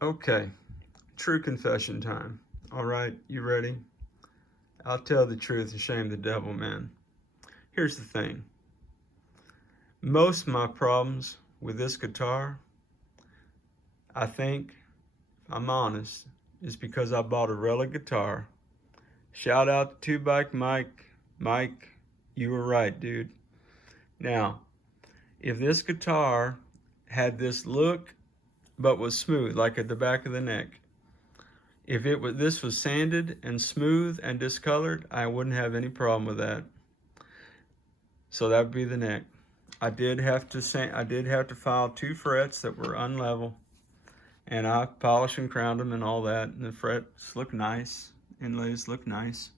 Okay, true confession time. All right, you ready? I'll tell the truth and shame the devil, man. Here's the thing. Most of my problems with this guitar, I think, if I'm honest, is because I bought a Relic guitar. Shout out to Two Bike Mike. Mike, you were right, dude. Now, if this guitar had this look but was smooth, like at the back of the neck, if this was sanded and smooth and discolored, I wouldn't have any problem with that. So that would be the neck. I did have to file 2 frets that were unlevel, and I polished and crowned them and all that, and the frets look nice, inlays look nice.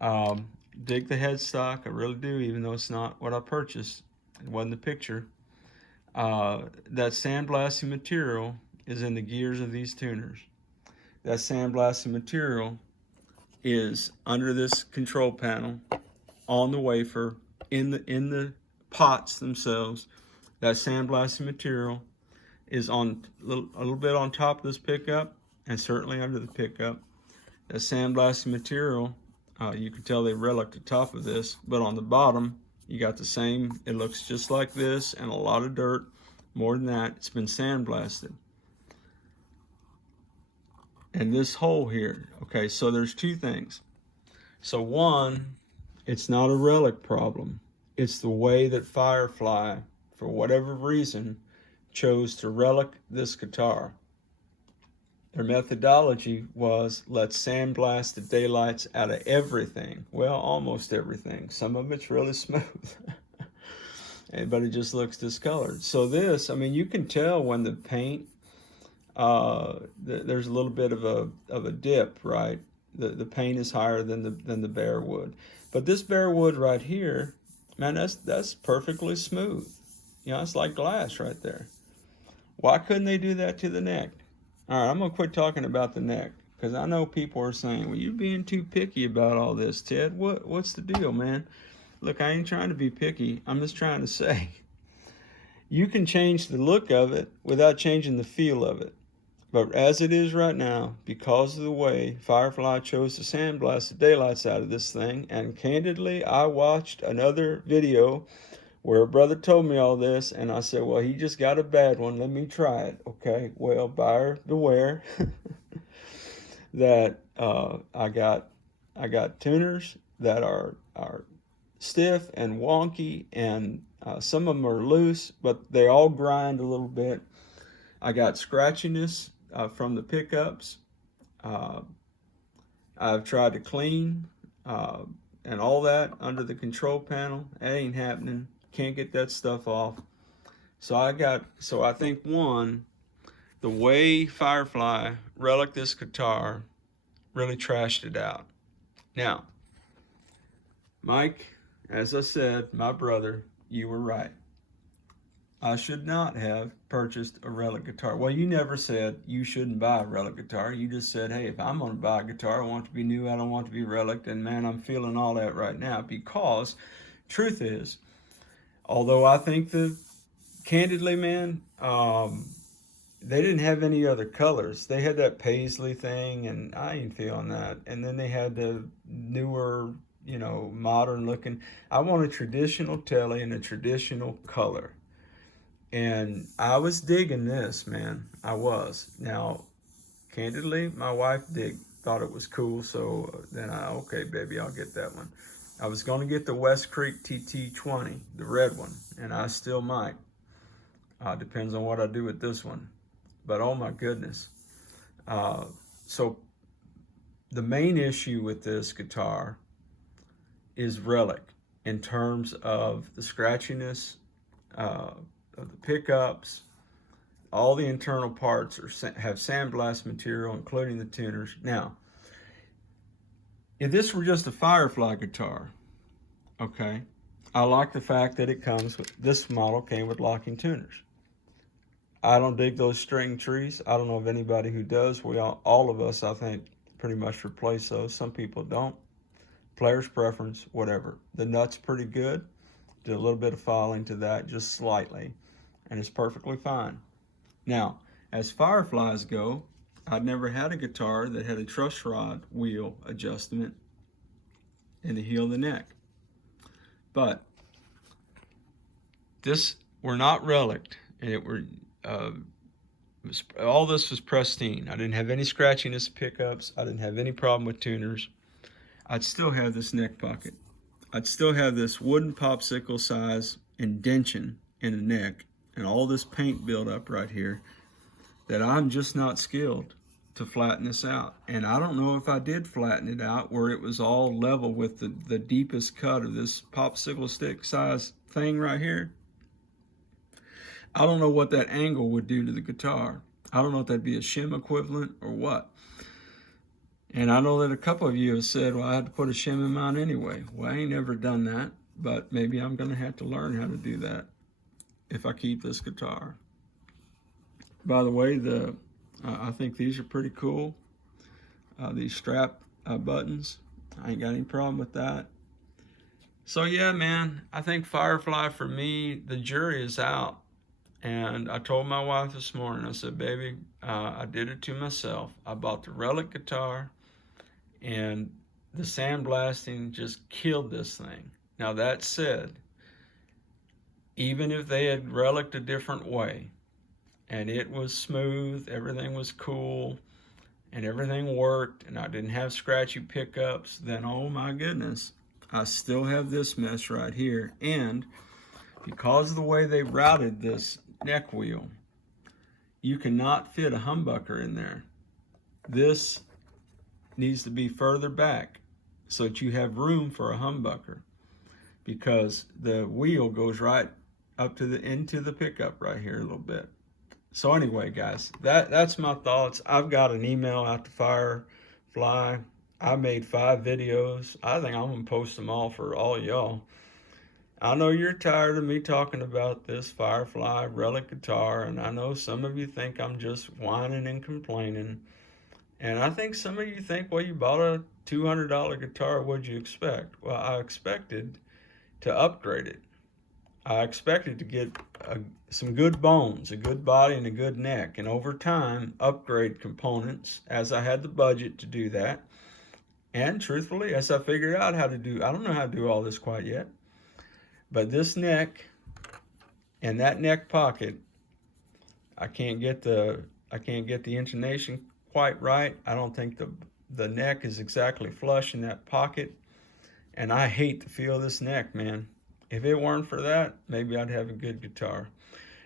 Dig the headstock, I really do, even though it's not what I purchased. It wasn't the picture. That sandblasting material is in the gears of these tuners. That sandblasting material is under this control panel, on the wafer, in the pots themselves. That sandblasting material is on a little bit on top of this pickup, and certainly under the pickup. That sandblasting material, you can tell they relic the top of this, but on the bottom you got the same. It looks just like this, and a lot of dirt. More than that, it's been sandblasted. And this hole here, okay, so there's 2 things. So one, it's not a Relic problem. It's the way that Firefly, for whatever reason, chose to relic this guitar. Their methodology was, let's sandblast the daylights out of everything. Well, almost everything. Some of it's really smooth. But it just looks discolored. So this, I mean, you can tell when the paint, there's a little bit of a dip, right? The paint is higher than the bare wood. But this bare wood right here, man, that's perfectly smooth. You know, it's like glass right there. Why couldn't they do that to the neck? All right, I'm gonna quit talking about the neck, because I know people are saying, well, you're being too picky about all this, Ted. What's the deal, man? Look, I ain't trying to be picky. I'm just trying to say, you can change the look of it without changing the feel of it. But as it is right now, because of the way Firefly chose to sandblast the daylights out of this thing, and candidly, I watched another video where a brother told me all this, and I said, well, he just got a bad one. Let me try it. Okay, well, buyer beware. That I got tuners that are stiff and wonky, and some of them are loose, but they all grind a little bit. I got scratchiness from the pickups. I've tried to clean and all that under the control panel. It ain't happening. Can't get that stuff off. So I think one, the way Firefly relic this guitar really trashed it out. Now, Mike, as I said, my brother, you were right. I should not have purchased a Relic guitar. Well, you never said you shouldn't buy a Relic guitar. You just said, hey, if I'm going to buy a guitar, I want it to be new. I don't want it to be Relic. And man, I'm feeling all that right now, because truth is, although I think candidly, man, they didn't have any other colors. They had that paisley thing, and I ain't feeling that. And then they had the newer, modern looking. I want a traditional telly and a traditional color. And I was digging this, man. I was. Now, candidly, my wife thought it was cool, so then okay, baby, I'll get that one. I was going to get the Westcreek TT20, the red one, and I still might. Depends on what I do with this one. But oh my goodness. So the main issue with this guitar is Relic in terms of the scratchiness, of the pickups. All the internal parts have sandblast material, including the tuners. Now, if this were just a Firefly guitar, okay, I like the fact that this model came with locking tuners. I don't dig those string trees. I don't know of anybody who does. All of us, I think, pretty much replace those. Some people don't. Player's preference, whatever. The nut's pretty good. Did a little bit of filing to that, just slightly, and it's perfectly fine. Now, as Fireflies go, I'd never had a guitar that had a truss rod wheel adjustment in the heel of the neck. But this were not Relic, and it were all this was pristine. I didn't have any scratchiness of pickups. I didn't have any problem with tuners. I'd still have this neck pocket. I'd still have this wooden popsicle size indention in the neck and all this paint buildup right here that I'm just not skilled to flatten this out. And I don't know if I did flatten it out where it was all level with the deepest cut of this popsicle stick size thing right here. I don't know what that angle would do to the guitar. I don't know if that'd be a shim equivalent or what. And I know that a couple of you have said, well, I had to put a shim in mine anyway. Well, I ain't never done that, but maybe I'm gonna have to learn how to do that if I keep this guitar. By the way, I think these are pretty cool. These strap buttons, I ain't got any problem with that. So yeah, man, I think Firefly for me, the jury is out. And I told my wife this morning, I said, baby, I did it to myself. I bought the Relic guitar, and the sandblasting just killed this thing. Now that said, even if they had Relic'd a different way, and it was smooth, everything was cool, and everything worked, and I didn't have scratchy pickups, then oh my goodness, I still have this mess right here. And because of the way they routed this neck wheel, you cannot fit a humbucker in there. This needs to be further back so that you have room for a humbucker, because the wheel goes right up to into the pickup right here a little bit. So anyway, guys, that's my thoughts. I've got an email out to Firefly. I made 5 videos. I think I'm gonna post them all for all y'all. I know you're tired of me talking about this Firefly Relic guitar, and I know some of you think I'm just whining and complaining. And I think some of you think, well, you bought a $200 guitar, what'd you expect? Well, I expected to upgrade it. I expected to get some good bones, a good body, and a good neck, and over time, upgrade components as I had the budget to do that. And truthfully, as I figured out how to do, I don't know how to do all this quite yet. But this neck and that neck pocket, I can't get the intonation quite right. I don't think the neck is exactly flush in that pocket. And I hate the feel of this neck, man. If it weren't for that, maybe I'd have a good guitar.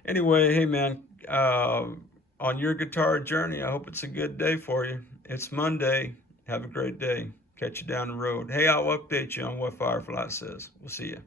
Anyway, hey man, on your guitar journey, I hope it's a good day for you. It's Monday. Have a great day. Catch you down the road. Hey, I'll update you on what Firefly says. We'll see you.